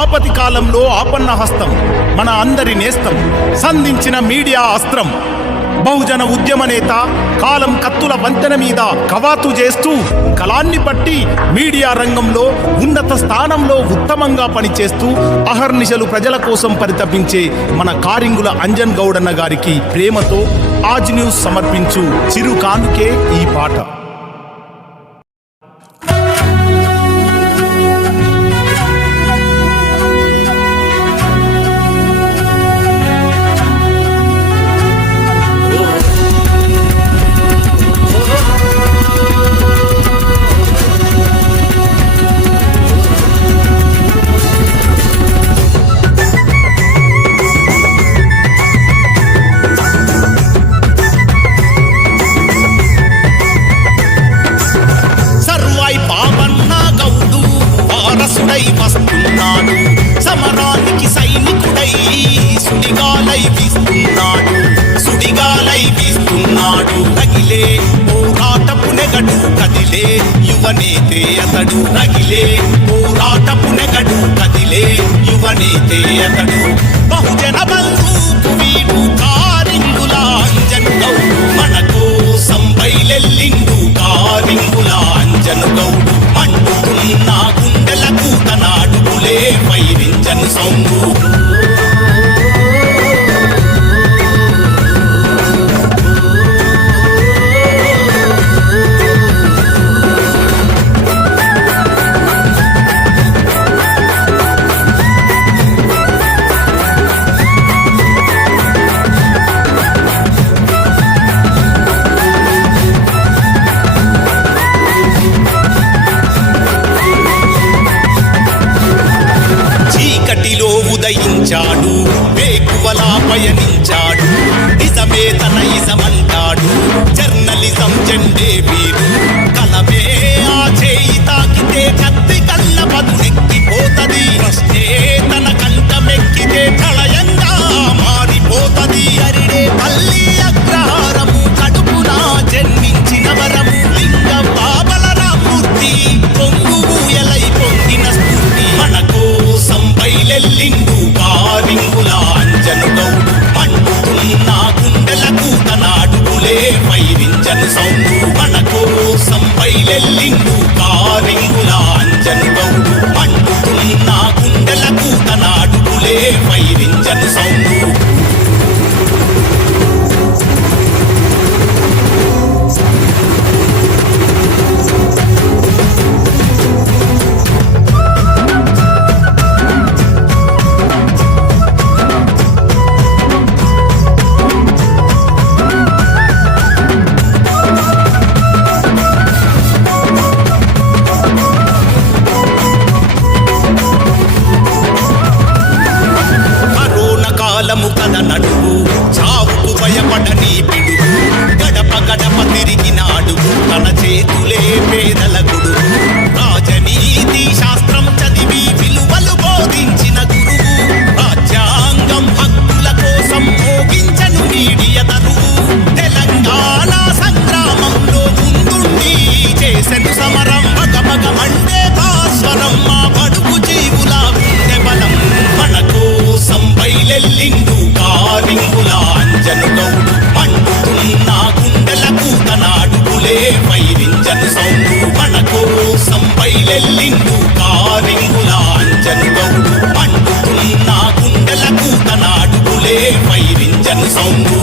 ఆపతి కాలంలో ఆపన్న హస్తం, మన అందరి నేస్తం, సంధించిన మీడియా అస్త్రం. బహుజన ఉద్యమ నేత కాలం కత్తుల వంతెన మీద కవాతు చేస్తూ కలాన్ని పట్టి మీడియా రంగంలో ఉన్నత స్థానంలో ఉత్తమంగా పనిచేస్తూ అహర్నిశలు ప్రజల కోసం పరితపించే మన కారింగుల అంజన్ గౌడన్న గారికి ప్రేమతో ఆజ్ న్యూస్ సమర్పించు చిరు కానుకే ఈ పాట. వస్తున్నాడు సమరానికి సైనికుడై, సుడిగాలై వీస్తున్నాడు. రగిలే పోరాటపు నెగడు కదిలే యువనేతే అతడు. రగిలే పోరాటపు నెగడు కదిలే యువనేతే అతడు. బహుజన బంధుకు వీడు కారింగుల అంజన్ గౌడు. మన కోసం బయలెల్లిండు కారింగుల అంజన్ గౌడు. మండుతున్న గుండెలకు తన అడుగులే పైరించను సౌండు. ఉదయించాడు, వేకువలా పయనించాడు. నిజమే తన ఇజమంటాడు, జర్నలిజం జెండే వీరు. కలమే ఆ చేయి తాకితే కత్తి కళ్ళ బదులెక్కిపోతది. ప్రశ్నే తన కంఠమెక్కితే ప్రళయంగా మారిపోతది. అరిడే పల్లి అగ్రహారము కడుపున జన్మించిన వరము. లింగ బాబలరామూర్తి పొంగు ఊయలై పొంగిన స్ఫూర్తి. మన కోసం బయలెల్లిండు కారింగుల అంజన్ గౌడు. మండుతున్న గుండెలకు తన అడుగులే పైరించను సౌండు. మన కోసం బయలెల్లిండు కారింగుల అంజన్ గౌడు. మండుతున్న గుండెలకు తన అడుగులే పైరించను సౌండు. కథ నడువు చావుకు భయపడని పిడుగు. గడప గడప తిరిగినాడు తన చేతులే పేదల గుడుగు. రాజనీతి శాస్త్రం చదివి విలువలు బోధించిన గురువు. రాజ్యాంగం హక్కుల కోసం మోగించను మీడియా తరువు. తెలంగాణ సంగ్రామంలో ముందుండి చేసెను సమరం. మగమగమండే భాస్వరం మా బడుగు జీవుల గుండె బలం. మన కోసం బయలెల్లిండు కారింగుల అంజన్ గౌడు. మండుతున్న గుండెలకు తన అడుగులే పైరించను సౌండు. మన కోసం బయలెల్లిండు కారింగుల అంజన్ గౌడు. మండుతున్న గుండెలకు తన అడుగులే పైరించను సౌండు.